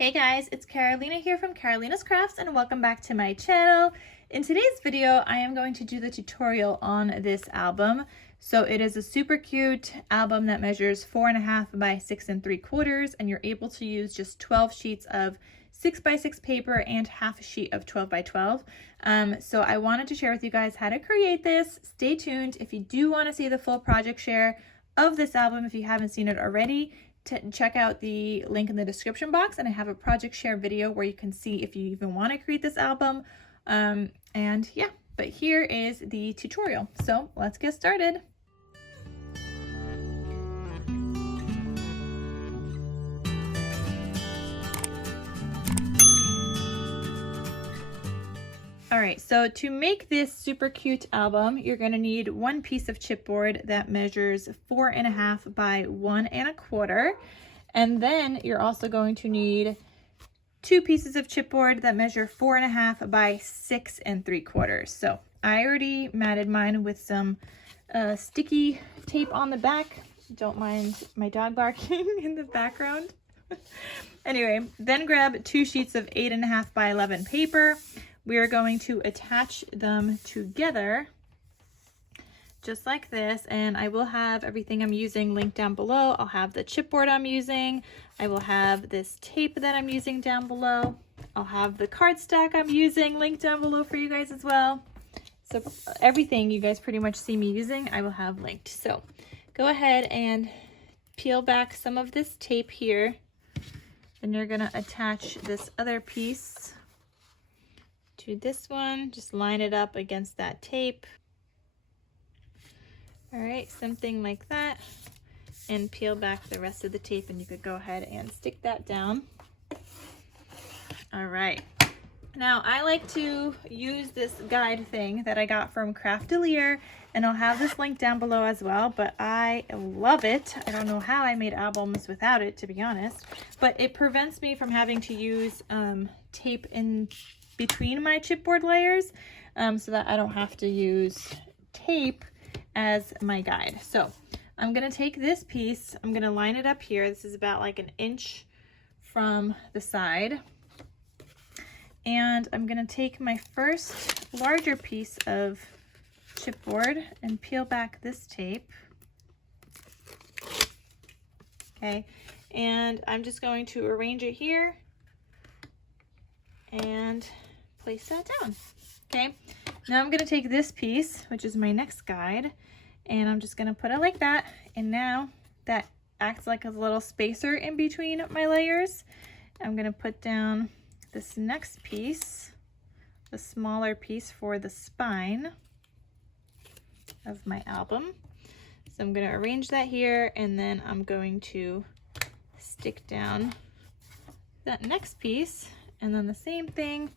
Hey guys, it's Carolina here from KarolinasKrafts and welcome back to my channel. In today's video, I am going to do the tutorial on this album. So it is a super cute album that measures 4.5 by 6 3/4, and you're able to use just 12 sheets of 6 by 6 paper and half a sheet of 12 by 12. So I wanted to share with you guys how to create this. Stay tuned. If you do want to see the full project share of this album, if you haven't seen it already, check out the link in the description box, and I have a project share video where you can see if you even want to create this album. And yeah, but here is the tutorial. So let's get started. All right, so to make this super cute album, you're going to need one piece of chipboard that measures 4.5 by 1 1/4. And then you're also going to need 2 pieces of chipboard that measure 4.5 by 6 3/4. So I already matted mine with some sticky tape on the back. Don't mind my dog barking in the background. Anyway, then grab 2 sheets of 8.5 by 11 paper. We are going to attach them together just like this, and I will have everything I'm using linked down below. I'll have the chipboard I'm using. I will have this tape that I'm using down below. I'll have the cardstock I'm using linked down below for you guys as well. So everything you guys pretty much see me using, I will have linked. So go ahead and peel back some of this tape here, and you're gonna attach this other piece to this one. Just line it up against that tape. All right, something like that, and peel back the rest of the tape, and you could go ahead and stick that down. All right, now I like to use this guide thing that I got from Craftelier, and I'll have this link down below as well, but I love it. I don't know how I made albums without it, to be honest, but it prevents me from having to use tape in between my chipboard layers, so that I don't have to use tape as my guide. So I'm gonna take this piece, I'm gonna line it up here. This is about like 1 inch from the side, and I'm gonna take my first larger piece of chipboard and peel back this tape. Okay, and I'm just going to arrange it here and place that down. Okay, now I'm gonna take this piece, which is my next guide, and I'm just gonna put it like that, and now that acts like a little spacer in between my layers. I'm gonna put down this next piece, the smaller piece for the spine of my album. So I'm gonna arrange that here, and then I'm going to stick down that next piece, and then the same thing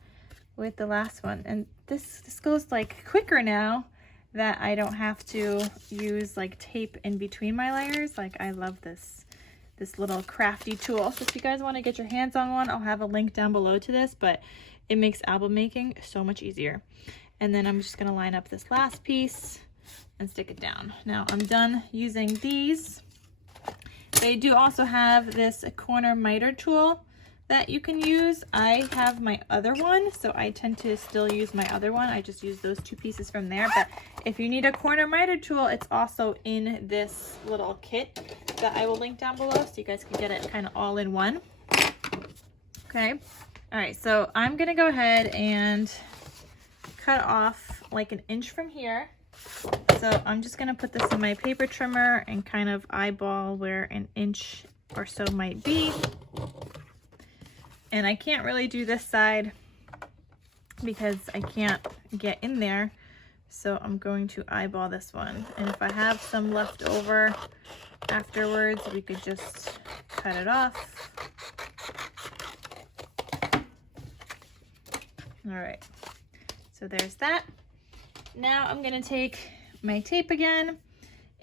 with the last one. And this goes like quicker now that I don't have to use like tape in between my layers. Like, I love this little crafty tool. So if you guys want to get your hands on one, I'll have a link down below to this, but it makes album making so much easier. And then I'm just gonna line up this last piece and stick it down. Now I'm done using these. They do also have this corner miter tool that you can use. I have my other one, so I tend to still use my other one. I just use those 2 pieces from there, but if you need a corner miter tool, it's also in this little kit that I will link down below, so you guys can get it kind of all in one. Okay, all right, so I'm gonna go ahead and cut off like 1 inch from here. So I'm just gonna put this in my paper trimmer and kind of eyeball where 1 inch or so might be. And I can't really do this side because I can't get in there. So I'm going to eyeball this one. And if I have some left over afterwards, we could just cut it off. All right, so there's that. Now I'm gonna take my tape again,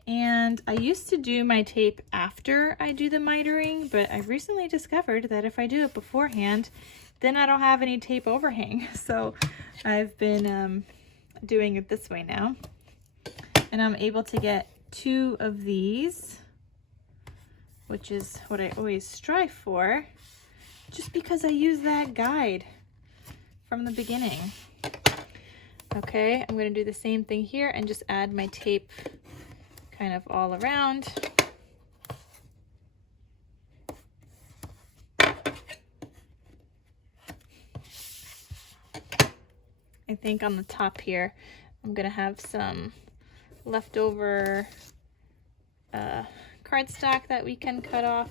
and I used to do my tape after I do the mitering, but I've recently discovered that if I do it beforehand, then I don't have any tape overhang. So I've been doing it this way now, and I'm able to get 2 of these, which is what I always strive for. just because I used that guide from the beginning. Okay, I'm gonna do the same thing here and just add my tape kind of all around. I think on the top here, I'm gonna have some leftover cardstock that we can cut off.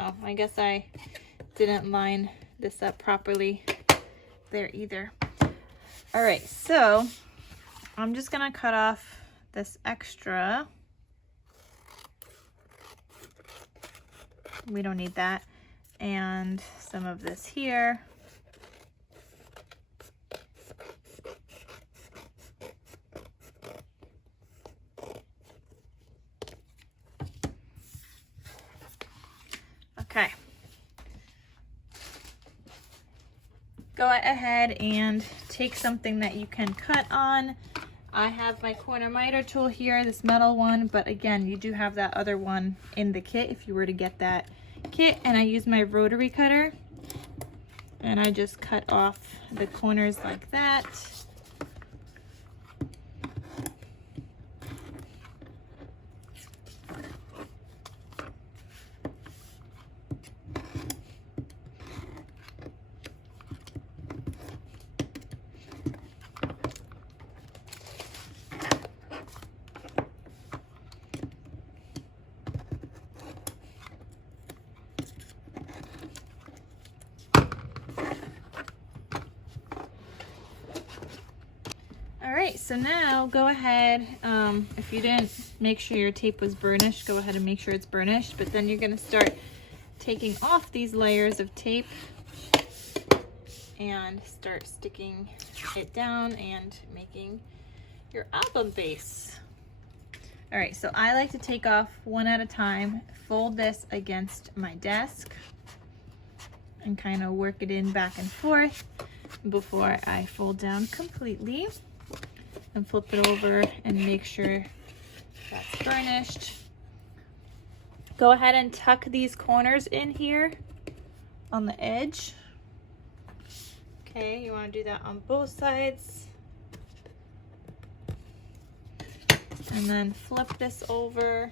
Oh, I guess I didn't line this up properly there either. All right, so I'm just gonna cut off this extra. We don't need that. And some of this here. Okay. Go ahead and take something that you can cut on. I have my corner miter tool here, this metal one, but again, you do have that other one in the kit if you were to get that kit. And I use my rotary cutter and I just cut off the corners like that. Alright, so now go ahead, if you didn't make sure your tape was burnished, go ahead and make sure it's burnished, but then you're going to start taking off these layers of tape and start sticking it down and making your album base. Alright, so I like to take off one at a time, fold this against my desk, and kind of work it in back and forth before I fold down completely. And flip it over and make sure that's burnished. Go ahead and tuck these corners in here on the edge. Okay, you want to do that on both sides. And then flip this over.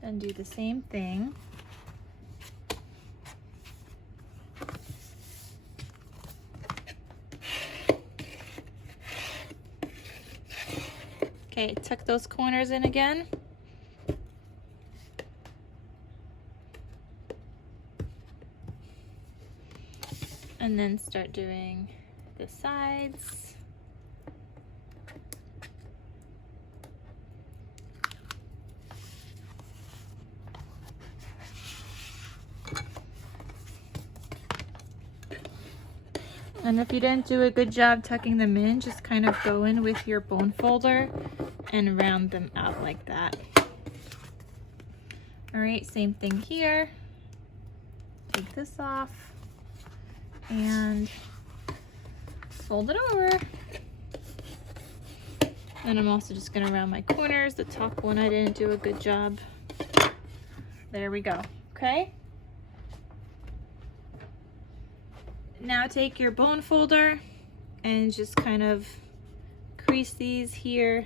And do the same thing. Okay, tuck those corners in again. And then start doing the sides. And if you didn't do a good job tucking them in, just kind of go in with your bone folder and round them out like that. All right, same thing here. Take this off and fold it over. And I'm also just gonna round my corners. The top one I didn't do a good job. There we go, okay? Now take your bone folder and just kind of crease these here.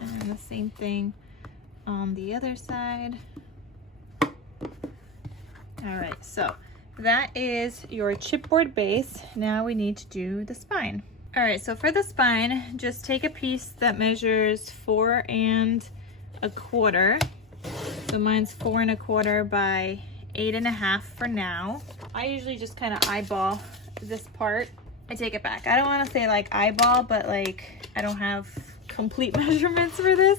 And the same thing on the other side. All right, so that is your chipboard base. Now we need to do the spine. All right, so for the spine, just take a piece that measures 4 1/4. So mine's 4 1/4 by 8 1/2 for now. I usually just kind of eyeball this part. I take it back. I don't want to say like eyeball, but like I don't have complete measurements for this.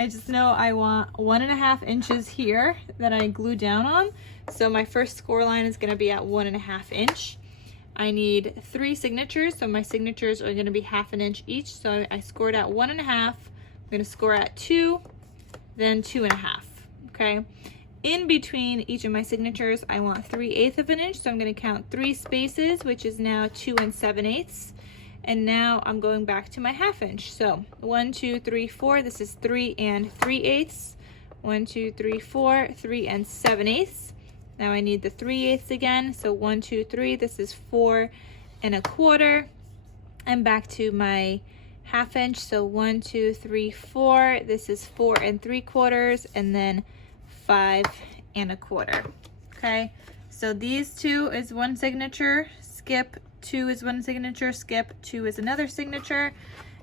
I just know I want 1.5 inches here that I glue down on. So my first score line is gonna be at 1.5 inch. I need 3 signatures, so my signatures are gonna be 1/2 inch each. So I scored at 1.5, I'm gonna score at 2, then 2.5, okay? In between each of my signatures, I want 3/8 of an inch, so I'm gonna count 3 spaces, which is now 2 7/8. And now I'm going back to my 1/2 inch. So 1, 2, 3, 4, this is 3 3/8. 1, 2, 3, 4, 3 7/8. Now I need the 3/8 again. So 1, 2, 3, this is 4 1/4. And back to my 1/2 inch. So 1, 2, 3, 4, this is 4 3/4, and then 5 1/4. Okay, so these 2 is one signature, skip. 2 is one signature, skip. 2 is another signature.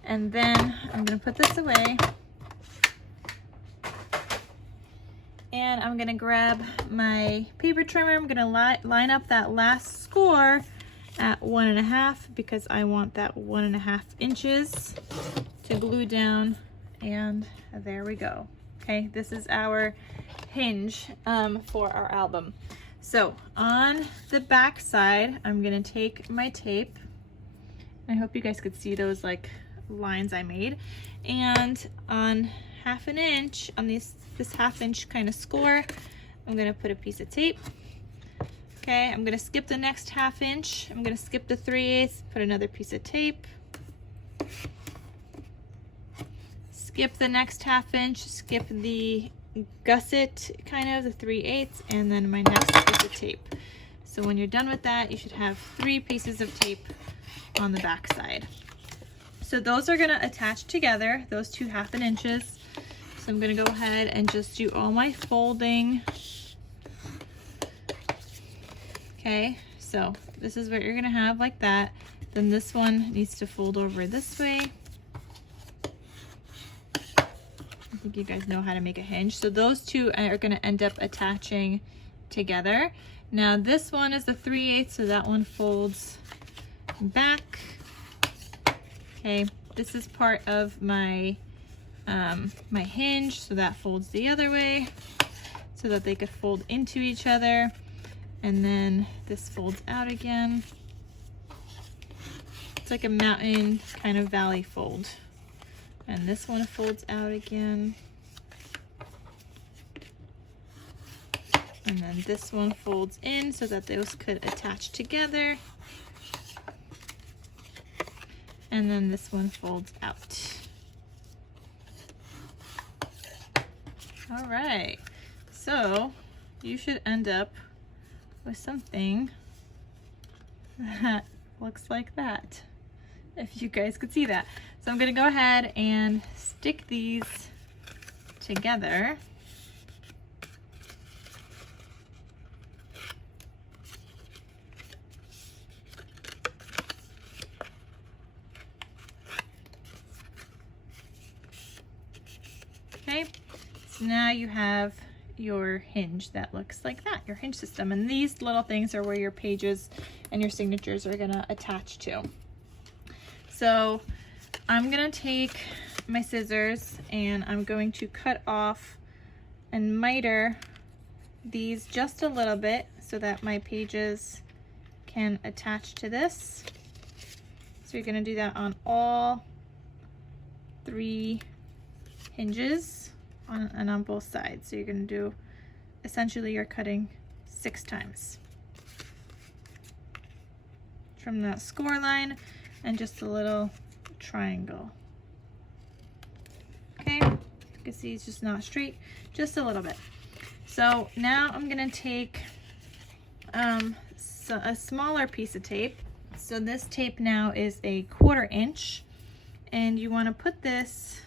And then I'm gonna put this away. And I'm gonna grab my paper trimmer. I'm gonna line up that last score at 1.5 because I want that 1.5 inches to glue down. And there we go. Okay, this is our hinge for our album. So on the back side, I'm gonna take my tape. I hope you guys could see those like lines I made. And on 1/2 inch, on this 1/2 inch kind of score, I'm gonna put a piece of tape. Okay, I'm gonna skip the next 1/2 inch. I'm gonna skip the 3/8, put another piece of tape. Skip the next 1/2 inch, skip the gusset, kind of the 3/8, and then my next piece of tape. So when you're done with that, you should have 3 pieces of tape on the back side. So those are gonna attach together, those 2 1/2 inches. So I'm gonna go ahead and just do all my folding. Okay, so this is what you're gonna have like that. Then this one needs to fold over this way. I think you guys know how to make a hinge. So those 2 are gonna end up attaching together. Now this one is the 3/8, so that one folds back. Okay, this is part of my my hinge, so that folds the other way so that they could fold into each other. And then this folds out again. It's like a mountain kind of valley fold. And this one folds out again. And then this one folds in so that those could attach together. And then this one folds out. All right, so you should end up with something that looks like that, if you guys could see that. So I'm gonna go ahead and stick these together. Okay, so now you have your hinge that looks like that, your hinge system. And these little things are where your pages and your signatures are gonna attach to. So I'm gonna take my scissors and I'm going to cut off and miter these just a little bit so that my pages can attach to this. So you're gonna do that on all 3 hinges and on both sides. So you're gonna do, essentially you're cutting 6 times from that score line and just a little triangle. Okay, you can see it's just not straight, just a little bit. So now I'm gonna take a smaller piece of tape. So this tape now is a 1/4 inch, and you want to put this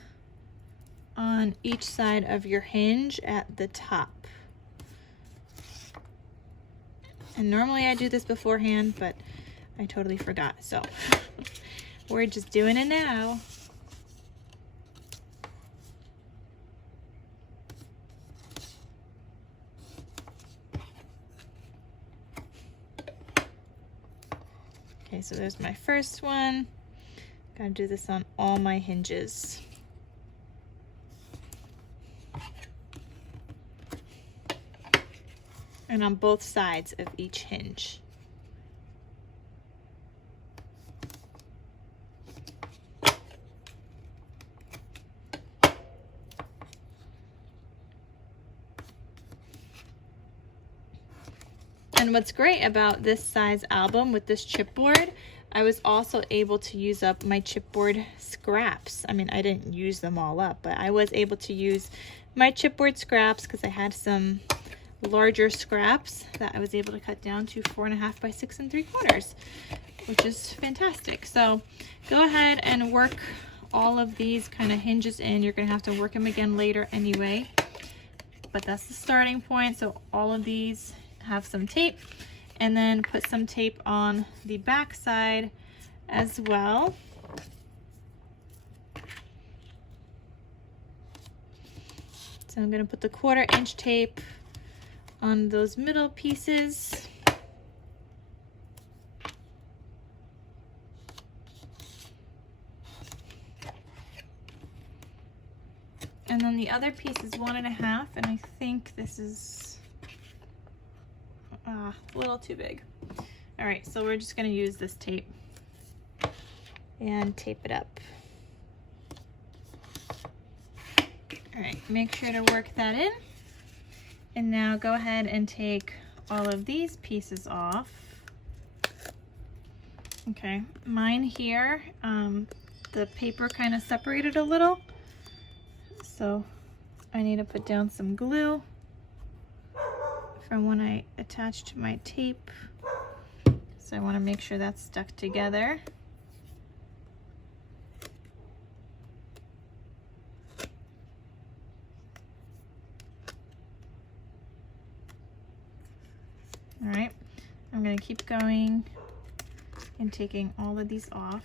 on each side of your hinge at the top. And normally I do this beforehand, but I totally forgot, so we're just doing it now. Okay, so there's my first one. Gotta do this on all my hinges. and on both sides of each hinge. And what's great about this size album with this chipboard, I was also able to use up my chipboard scraps. I mean, I didn't use them all up, but I was able to use my chipboard scraps because I had some larger scraps that I was able to cut down to 4.5 by 6 3/4, which is fantastic. So go ahead and work all of these kind of hinges in. You're gonna have to work them again later anyway, but that's the starting point. So all of these have some tape, and then put some tape on the back side as well. So I'm going to put the 1/4 inch tape on those middle pieces. And then the other piece is 1.5, and I think this is a little too big. All right, so we're just gonna use this tape and tape it up. All right, make sure to work that in. And now go ahead and take all of these pieces off. Okay, mine here, the paper kind of separated a little, so I need to put down some glue from when I attached my tape. So I want to make sure that's stuck together. All right, I'm going to keep going and taking all of these off.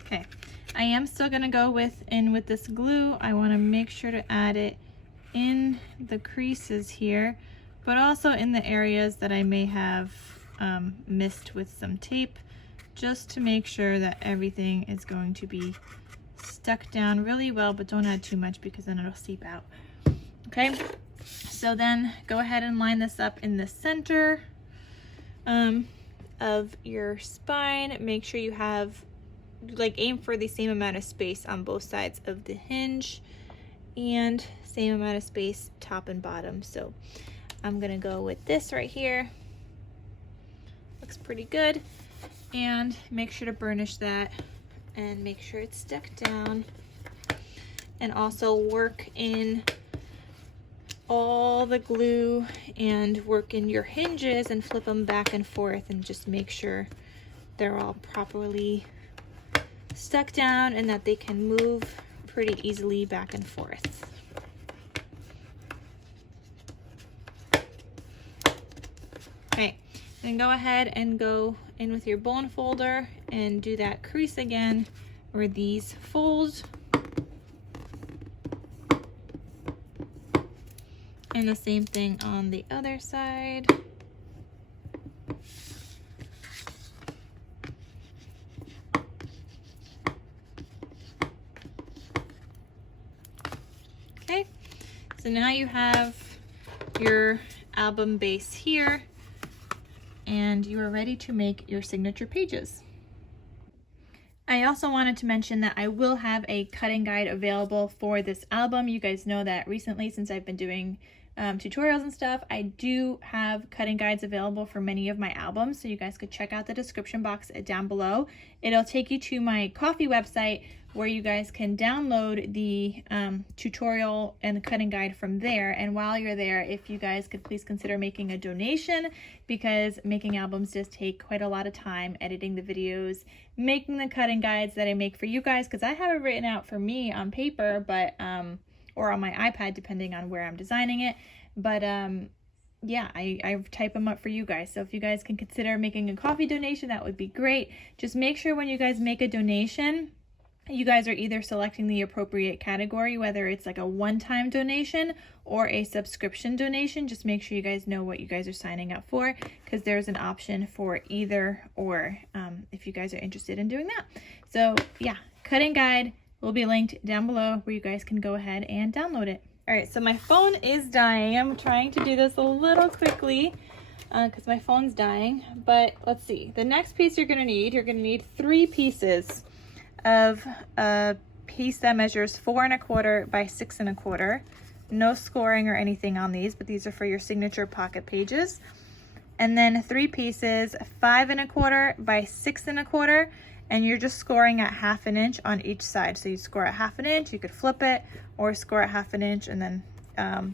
Okay, I am still gonna go in with this glue. I wanna make sure to add it in the creases here, but also in the areas that I may have missed with some tape, just to make sure that everything is going to be stuck down really well, but don't add too much because then it'll seep out. Okay, so then go ahead and line this up in the center of your spine. Make sure you have, like, aim for the same amount of space on both sides of the hinge and same amount of space top and bottom. So I'm gonna go with this right here. Looks pretty good. And make sure to burnish that and make sure it's stuck down. And also work in all the glue and work in your hinges and flip them back and forth and just make sure they're all properly stuck down and that they can move pretty easily back and forth. Okay, then go ahead and go in with your bone folder and do that crease again where these fold. And the same thing on the other side. Okay, so now you have your album base here and you are ready to make your signature pages. I also wanted to mention that I will have a cutting guide available for this album. You guys know that recently, since I've been doing tutorials and stuff, I do have cutting guides available for many of my albums, so you guys could check out the description box down below. It'll take you to my Ko-fi website where you guys can download the tutorial and the cutting guide from there. And while you're there, if you guys could please consider making a donation, because making albums does take quite a lot of time, editing the videos, making the cutting guides that I make for you guys, because I have it written out for me on paper, but or on my iPad, depending on where I'm designing it. But yeah, I type them up for you guys. So if you guys can consider making a coffee donation, that would be great. Just make sure when you guys make a donation you guys are either selecting the appropriate category, whether it's like a one-time donation or a subscription donation. Just make sure you guys know what you guys are signing up for, because there's an option for either or if you guys are interested in doing that. So yeah, cutting guide will be linked down below where you guys can go ahead and download it. All right, so my phone is dying. I'm trying to do this a little quickly because my phone's dying, but let's see. The next piece you're gonna need 3 pieces of a piece that measures 4 1/4 by 6 1/4. No scoring or anything on these, but these are for your signature pocket pages. And then 3 pieces 5 1/4 by 6 1/4, and you're just scoring at 1/2 inch on each side. So you score at 1/2 inch, you could flip it, or score at 1/2 inch, and then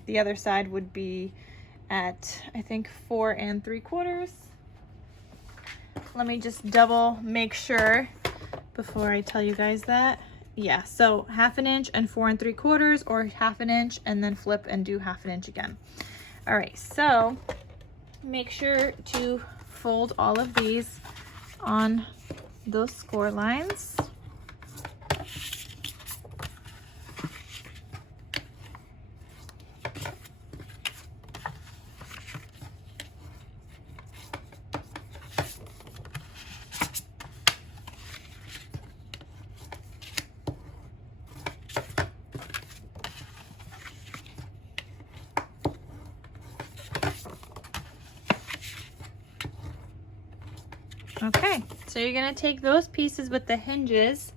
the other side would be at, I think, 4 3/4. Let me just double make sure before I tell you guys that. Yeah, so 1/2 inch and 4 3/4, or 1/2 inch and then flip and do 1/2 inch again. All right, so make sure to fold all of these on those score lines. Okay, so you're gonna take those pieces with the hinges,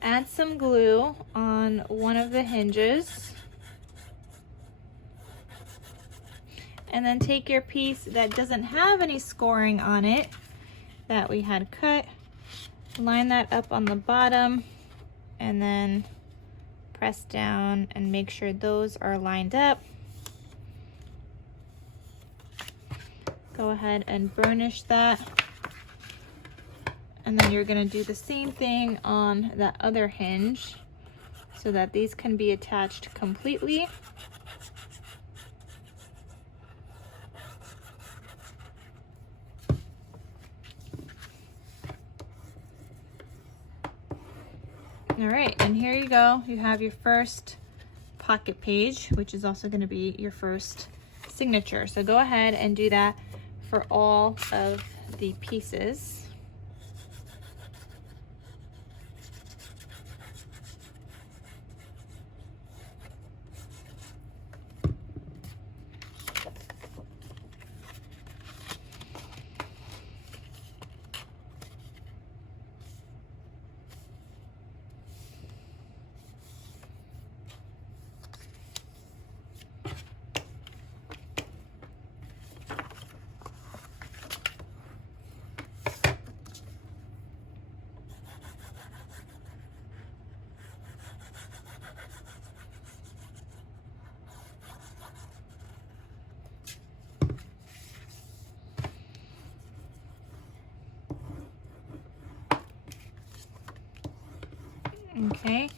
add some glue on one of the hinges, and then take your piece that doesn't have any scoring on it that we had cut, line that up on the bottom, and then press down and make sure those are lined up. Go ahead and burnish that. And then you're gonna do the same thing on that other hinge so that these can be attached completely. All right, and here you go. You have your first pocket page, which is also gonna be your first signature. So go ahead and do that for all of the pieces. Okay,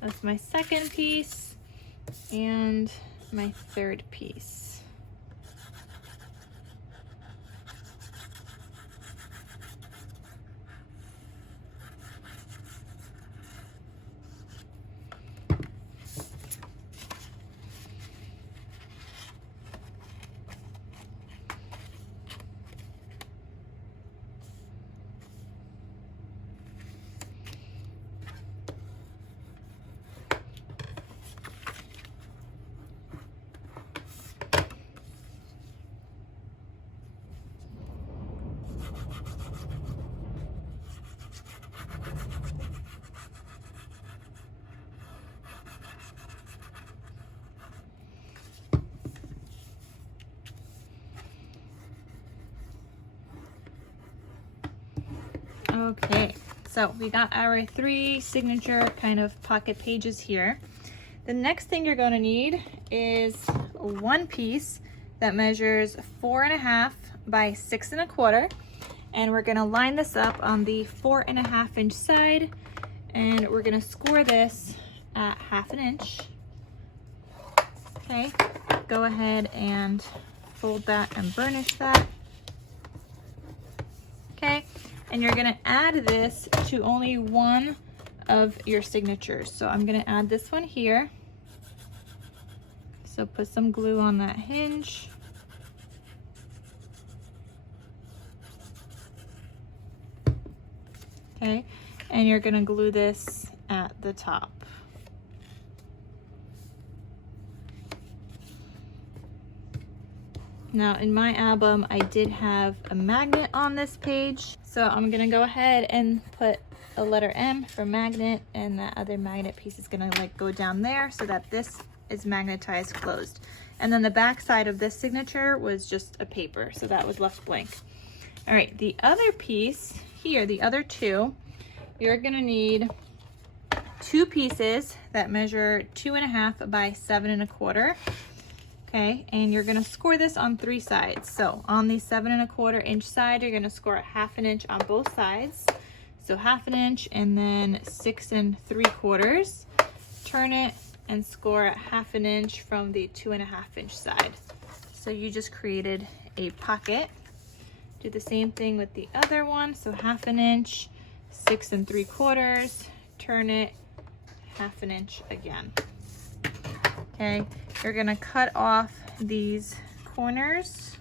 that's my second piece and my third piece. Okay, so we got our 3 signature kind of pocket pages here. The next thing you're going to need is one piece that measures 4 1/2 by 6 1/4, and we're going to line this up on the 4 1/2 inch side, and we're going to score this at 1/2 inch. Okay, go ahead and fold that and burnish that. Okay, and you're gonna add this to only one of your signatures. So I'm going to add this one here. So put some glue on that hinge. Okay, and you're going to glue this at the top. Now in my album, I did have a magnet on this page. So I'm gonna go ahead and put a letter M for magnet, and that other magnet piece is gonna like go down there so that this is magnetized closed. And then the back side of this signature was just a paper, so that was left blank. All right, the other piece here, the other two, you're gonna need 2 pieces that measure 2.5 by 7 1/4. Okay, and you're gonna score this on 3 sides. So on the 7 1/4 inch side, you're gonna score 1/2 inch on both sides. So 1/2 inch and then 6 3/4. Turn it and score 1/2 inch from the 2.5 inch side. So you just created a pocket. Do the same thing with the other one. So 1/2 inch, 6 3/4. Turn it 1/2 inch again. Okay, you're gonna cut off these corners.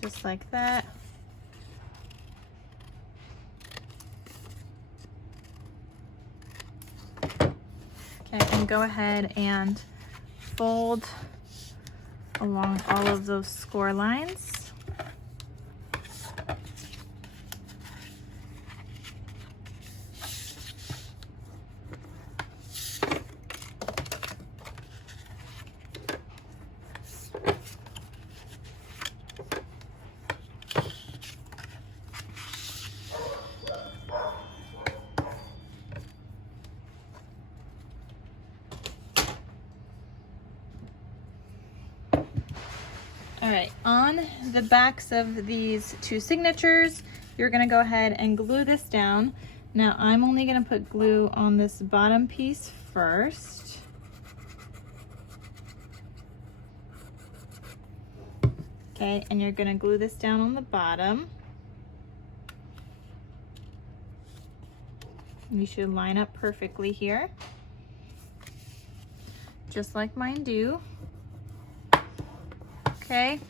Just like that. Okay, and go ahead and fold along all of those score lines. All right, on the backs of these 2 signatures, you're gonna go ahead and glue this down. Now I'm only gonna put glue on this bottom piece first. Okay, and you're gonna glue this down on the bottom. You should line up perfectly here, just like mine do. Okay,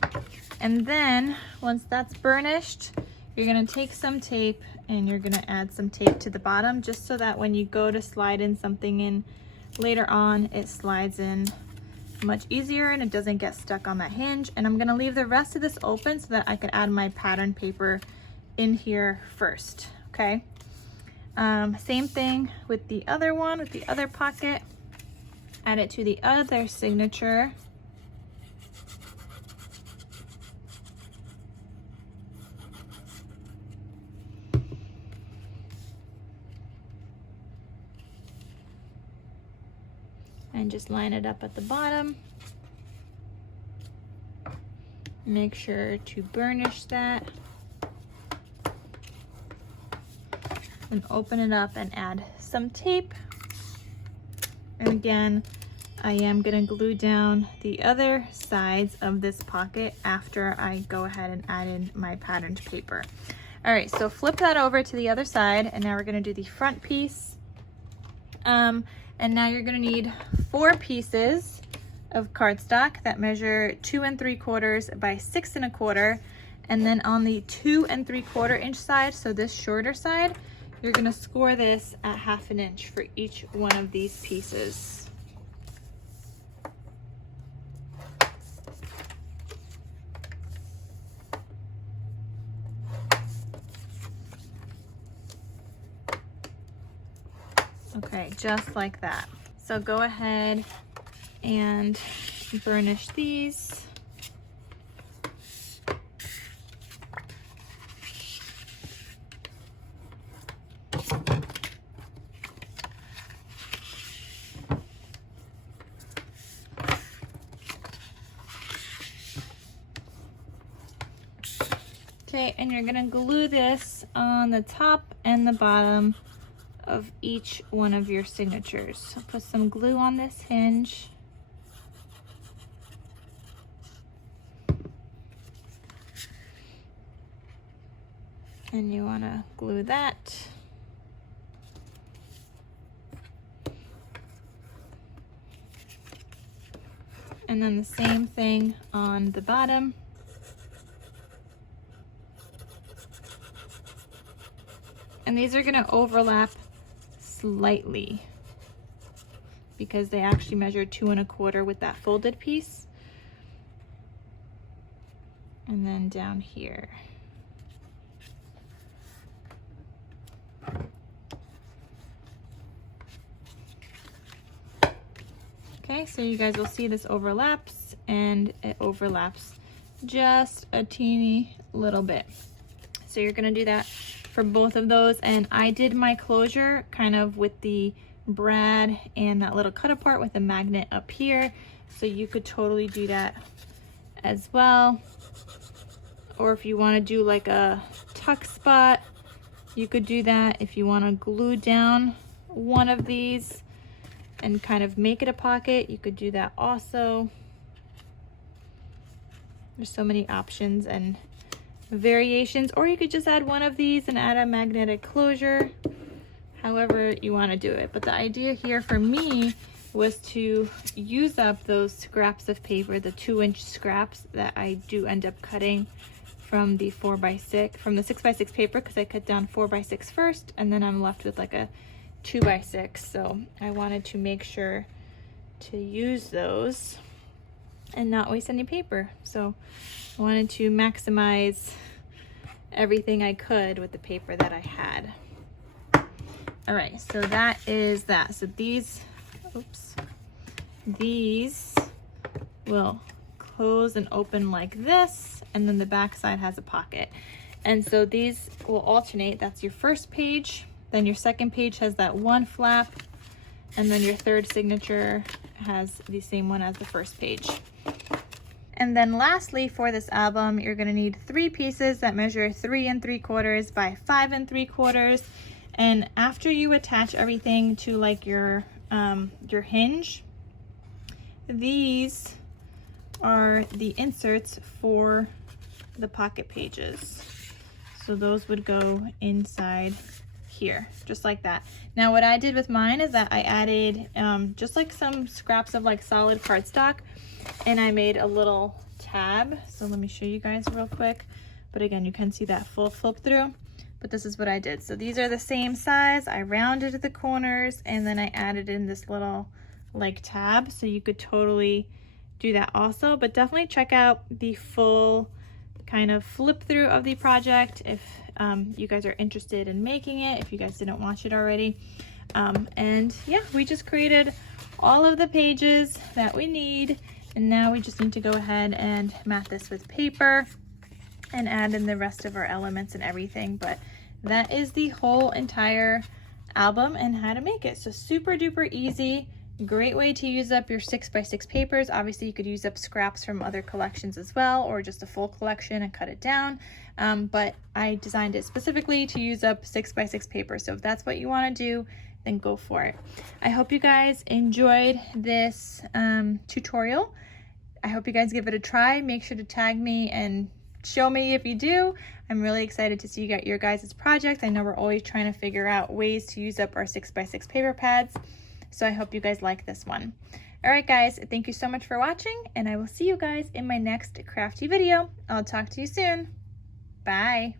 and then once that's burnished, you're gonna take some tape and you're gonna add some tape to the bottom, just so that when you go to slide in something in later on, it slides in much easier and it doesn't get stuck on that hinge. And I'm gonna leave the rest of this open so that I can add my pattern paper in here first, okay? Same thing with the other one, with the other pocket. Add it to the other signature. And just line it up at the bottom. Make sure to burnish that. And open it up and add some tape. And again, I am gonna glue down the other sides of this pocket after I go ahead and add in my patterned paper. All right, so flip that over to the other side, and now we're gonna do the front piece. And now you're gonna need 4 pieces of cardstock that measure 2 3/4 by 6 1/4. And then on the 2 3/4 inch side, so this shorter side, you're gonna score this at 1/2 inch for each one of these pieces. Okay, just like that. So go ahead and burnish these. Okay, and you're gonna glue this on the top and the bottom of each one of your signatures. So put some glue on this hinge. And you want to glue that. And then the same thing on the bottom. And these are going to overlap slightly because they actually measure 2 1/4 with that folded piece. And then down here. Okay, so you guys will see this overlaps, and it overlaps just a teeny little bit. So you're gonna do that for both of those, and I did my closure kind of with the brad and that little cut apart with a magnet up here, so you could totally do that as well. Or if you want to do like a tuck spot, you could do that. If you want to glue down one of these and kind of make it a pocket, you could do that also. There's so many options and variations, or you could just add one of these and add a magnetic closure, however you want to do it. But the idea here for me was to use up those scraps of paper, the 2-inch scraps that I do end up cutting from the 4x6, from the 6x6 paper, because I cut down 4x6 first, and then I'm left with like a 2x6. So I wanted to make sure to use those and not waste any paper. So I wanted to maximize everything I could with the paper that I had. All right, so that is that. So these, oops, these will close and open like this, and then the back side has a pocket. And so these will alternate. That's your first page, then your second page has that one flap, and then your third signature has the same one as the first page. And then lastly, for this album, you're gonna need 3 pieces that measure 3 3/4 by 5 3/4. And after you attach everything to like your hinge, these are the inserts for the pocket pages. So those would go inside here, just like that. Now what I did with mine is that I added just like some scraps of like solid cardstock, and I made a little tab. So let me show you guys real quick. But again, you can see that full flip through, but this is what I did. So these are the same size. I rounded the corners, and then I added in this little like tab. So you could totally do that also, but definitely check out the full kind of flip through of the project if you guys are interested in making it, if you guys didn't watch it already. And yeah, we just created all of the pages that we need, and now we just need to go ahead and mat this with paper and add in the rest of our elements and everything. But that is the whole entire album and how to make it. So super duper easy. Great way to use up your 6x6 papers. Obviously you could use up scraps from other collections as well, or just a full collection and cut it down. But I designed it specifically to use up 6x6 paper. So if that's what you want to do, then go for it. I hope you guys enjoyed this tutorial. I hope you guys give it a try. Make sure to tag me and show me if you do. I'm really excited to see your guys' project. I know we're always trying to figure out ways to use up our 6x6 paper pads. So I hope you guys like this one. All right, guys, thank you so much for watching, and I will see you guys in my next crafty video. I'll talk to you soon. Bye.